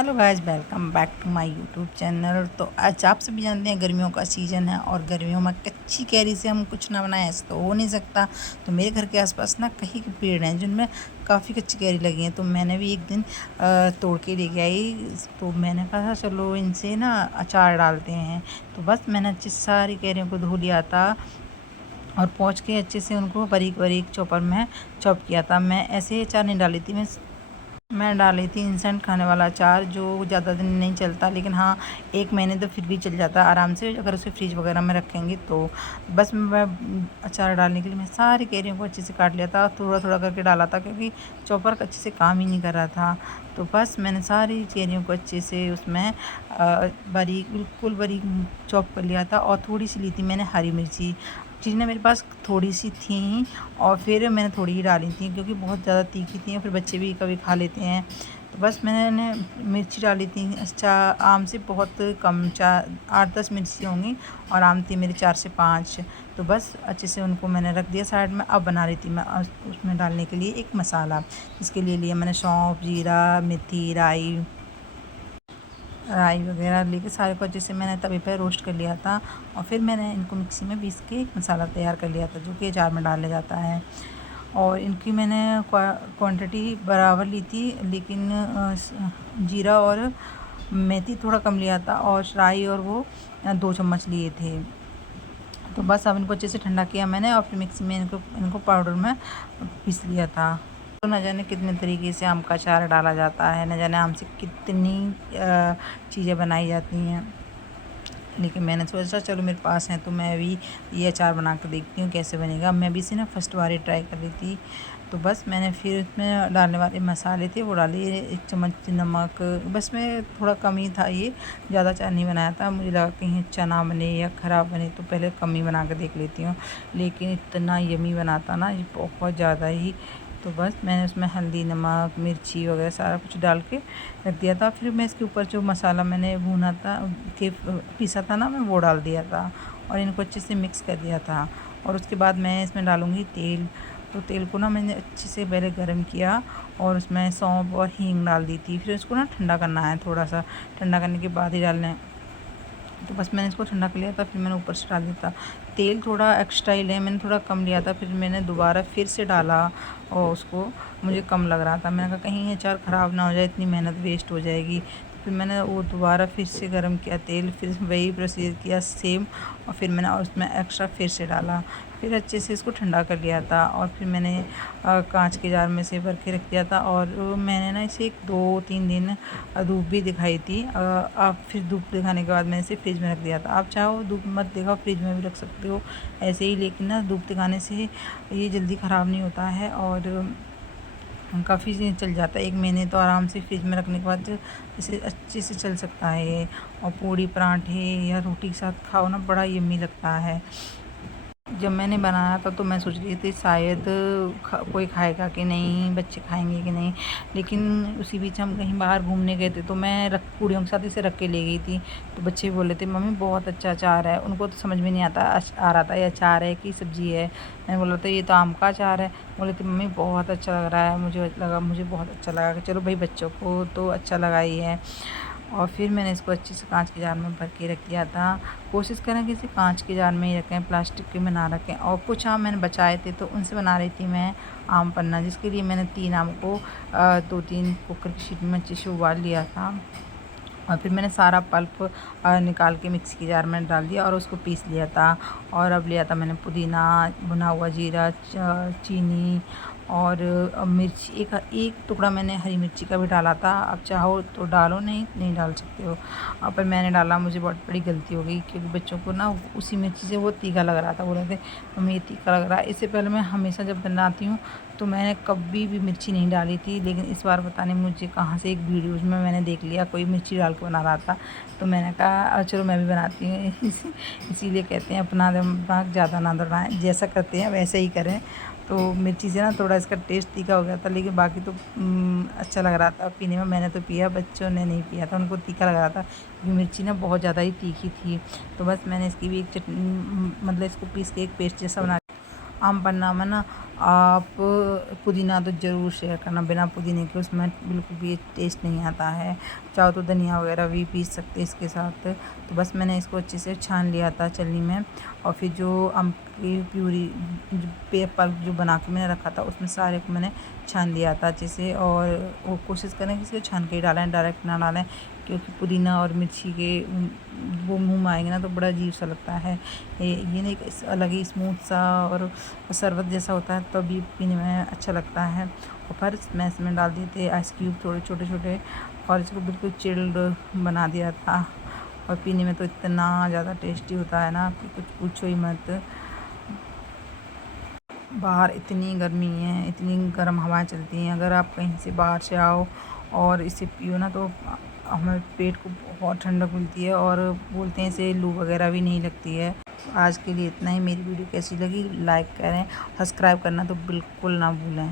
Hello guys, welcome back to my YouTube channel. तो आज आप सभी जानते हैं गर्मियों का सीज़न है और गर्मियों में कच्ची कैरी से हम कुछ ना बनाएं ऐसा तो हो नहीं सकता। तो मेरे घर के आसपास ना कहीं के पेड़ हैं जिनमें काफ़ी कच्ची कैरी लगी हैं। तो मैंने भी एक दिन तोड़ के लेके आई। तो मैंने कहा चलो इनसे ना अचार डालते हैं। तो बस मैंने अच्छी सारी कैरियों को धो लिया था और पोंछ के अच्छे से उनको बारीक बारीक चॉपर में चॉप किया था। मैं ऐसे ही अचार नहीं डाली थी, मैं डाली थी इंस्टेंट खाने वाला अचार जो ज़्यादा दिन नहीं चलता, लेकिन हाँ 1 महीने तो फिर भी चल जाता है आराम से अगर उसे फ्रिज वगैरह में रखेंगे तो। बस मैं अचार डालने के लिए मैं सारी कैरियों को अच्छे से काट लिया था, थोड़ा थोड़ा करके डाला था क्योंकि चॉपर अच्छे से काम ही नहीं कर रहा था। तो बस मैंने सारी कैरियों को अच्छे से उसमें बारीक बिल्कुल बारीक चॉप कर लिया था। और थोड़ी सी ली थी मैंने हरी मिर्ची, चीज़ें मेरे पास थोड़ी सी थी और फिर मैंने थोड़ी ही डाली थी क्योंकि बहुत ज़्यादा तीखी थी और फिर बच्चे भी कभी खा लेते हैं। तो बस मैंने मिर्ची डाली थी। अच्छा, आम से बहुत कम, 8-10 मिर्ची होंगी और आम थी मेरी 4 से 5। तो बस अच्छे से उनको मैंने रख दिया साइड में। अब बना रही थी मैं उसमें डालने के लिए एक मसाला। इसके लिए लिया मैंने सौंफ, जीरा, मेथी, राई वगैरह लेके सारे को अच्छे से मैंने तवे पर रोस्ट कर लिया था। और फिर मैंने इनको मिक्सी में पीस के एक मसाला तैयार कर लिया था जो कि अचार में डाला जाता है। और इनकी मैंने क्वांटिटी बराबर ली थी, लेकिन जीरा और मेथी थोड़ा कम लिया था और राई और वो 2 चम्मच लिए थे। तो बस अब इनको अच्छे से ठंडा किया मैंने और फिर मिक्सी में इनको पाउडर में पीस लिया था। तो न जाने कितने तरीके से आम का अचार डाला जाता है, न जाने आम से कितनी चीज़ें बनाई जाती हैं, लेकिन मैंने सोचा चलो मेरे पास है तो मैं भी ये अचार बना कर देखती हूँ कैसे बनेगा। मैं भी इसे ना फर्स्ट बार ही ट्राई कर रही थी। तो बस मैंने फिर उसमें डालने वाले मसाले थे वो डाले, 1 चम्मच नमक, बस मैं थोड़ा कम ही था, ये ज़्यादा अचार नहीं बनाया था। मुझे लगा कहीं अच्छा ना बने या ख़राब बने तो पहले कम ही बना कर देख लेती हूँ, लेकिन इतना यमी बनाता ना ये, बहुत ज़्यादा ही। तो बस मैंने उसमें हल्दी, नमक, मिर्ची वगैरह सारा कुछ डाल के रख दिया था। फिर मैं इसके ऊपर जो मसाला मैंने भुना था के पीसा था ना, मैं वो डाल दिया था और इनको अच्छे से मिक्स कर दिया था। और उसके बाद मैं इसमें डालूँगी तेल। तो तेल को ना मैंने अच्छे से पहले गर्म किया और उसमें सौंफ और हींग डाल दी थी। फिर इसको ना ठंडा करना है, थोड़ा सा ठंडा करने के बाद ही डालना है। तो बस मैंने इसको ठंडा कर लिया था, फिर मैंने ऊपर से डाल दिया था तेल। थोड़ा एक्स्ट्रा ही लिया मैंने, थोड़ा कम लिया था, फिर मैंने दोबारा फिर से डाला और उसको मुझे कम लग रहा था। मैंने कहा कहीं ये अचार ख़राब ना हो जाए, इतनी मेहनत वेस्ट हो जाएगी। फिर मैंने वो दोबारा फिर से गर्म किया तेल, फिर वही प्रोसीजर किया सेम और फिर मैंने उसमें एक्स्ट्रा फिर से डाला। फिर अच्छे से इसको ठंडा कर लिया था और फिर मैंने कांच के जार में से भर के रख दिया था। और मैंने ना इसे 2-3 दिन धूप भी दिखाई थी। आप फिर धूप दिखाने के बाद मैंने इसे फ्रिज में रख दिया था। आप चाहो धूप मत दिखाओ, फ्रिज में भी रख सकते हो ऐसे ही, लेकिन ना धूप दिखाने से ये जल्दी ख़राब नहीं होता है और काफ़ी दिन चल जाता है। 1 महीने तो आराम से फ्रिज में रखने के बाद इसे अच्छे से चल सकता है। और पूड़ी, पराठे या रोटी के साथ खाओ ना, बड़ा यम्मी लगता है। जब मैंने बनाया था तो मैं सोच रही थी शायद कोई खाएगा कि नहीं, बच्चे खाएंगे कि नहीं, लेकिन उसी बीच हम कहीं बाहर घूमने गए थे तो मैं पूड़ियों के साथ इसे रख के ले गई थी। तो बच्चे बोले थे मम्मी बहुत अच्छा अचार है। उनको तो समझ में नहीं आ रहा था ये अचार है कि सब्ज़ी है। मैंने बोला था ये तो आम का अचार है। बोले थे मम्मी बहुत अच्छा लग रहा है। मुझे बहुत अच्छा लगा कि चलो भाई बच्चों को तो अच्छा लगा ही है। और फिर मैंने इसको अच्छे से कांच के जार में भर के रख दिया था। कोशिश करें कि इसे कांच के जार में ही रखें, प्लास्टिक के में ना रखें। और कुछ आम मैंने बचाए थे तो उनसे बना रही थी मैं आम पन्ना, जिसके लिए मैंने 3 आम को 2-3 कुकर की शीट में अच्छे से उबाल लिया था। और फिर मैंने सारा पल्प निकाल के मिक्सी के जार में डाल दिया और उसको पीस लिया था। और अब लिया था मैंने पुदीना, भुना हुआ जीरा, चीनी और मिर्च, एक टुकड़ा मैंने हरी मिर्ची का भी डाला था। अब चाहो तो डालो, नहीं डाल सकते हो। पर मैंने डाला, मुझे बहुत बड़ी गलती हो गई क्योंकि बच्चों को ना उसी मिर्ची से वो तीखा लग रहा था। बोल रहे थे मम्मी ये तीखा लग रहा है। इससे पहले मैं हमेशा जब बनाती हूँ तो मैंने कभी भी मिर्ची नहीं डाली थी, लेकिन इस बार पता नहीं मुझे कहाँ से एक वीडियोज़ में मैंने देख लिया कोई मिर्ची डाल के बना रहा था। तो मैंने कहा चलो मैं भी बनाती हूँ। इसीलिए कहते हैं अपना दिमाग ज़्यादा ना दौड़ाएं, जैसा करते हैं वैसे ही करें। तो मिर्ची से ना थोड़ा इसका टेस्ट तीखा हो गया था, लेकिन बाकी तो अच्छा लग रहा था पीने में। मैंने तो पिया, बच्चों ने नहीं पिया था, उनको तीखा लग रहा था क्योंकि मिर्ची ना बहुत ज़्यादा ही तीखी थी। तो बस मैंने इसकी भी एक चटनी, मतलब इसको पीस के एक पेस्ट जैसा बना, आम पन्ना में ना आप पुदीना तो ज़रूर शेयर करना, बिना पुदीने के उसमें बिल्कुल भी टेस्ट नहीं आता है। चाहो तो धनिया वगैरह भी पीस सकते इसके साथ। तो बस मैंने इसको अच्छे से छान लिया था छलनी में, और फिर जो अम की प्यूरी पल्प जो बना के मैंने रखा था उसमें सारे को मैंने छान दिया था अच्छे से। और वो कोशिश करें कि इसको छान के ही डालें, डायरेक्ट ना डालें, क्योंकि पुदीना और मिर्ची के वो मुँह में आएंगे ना तो बड़ा अजीब सा लगता है। ये नहीं अलग ही स्मूथ सा और शरबत जैसा होता है, तभी पीने में अच्छा लगता है। और फिर मैं इसमें डाल दिए थे आइस क्यूब थोड़े छोटे छोटे, और इसको बिल्कुल चिल्ड बना दिया था। और पीने में तो इतना ज़्यादा टेस्टी होता है ना कि कुछ पूछो ही मत। बाहर इतनी गर्मी है, इतनी गर्म हवाएं चलती हैं, अगर आप कहीं से बाहर से आओ और इसे पियो ना तो हमें पेट को बहुत ठंडक मिलती है, और बोलते हैं इसे लू वगैरह भी नहीं लगती है। आज के लिए इतना ही। मेरी वीडियो कैसी लगी लाइक करें, सब्सक्राइब करना तो बिल्कुल ना भूलें।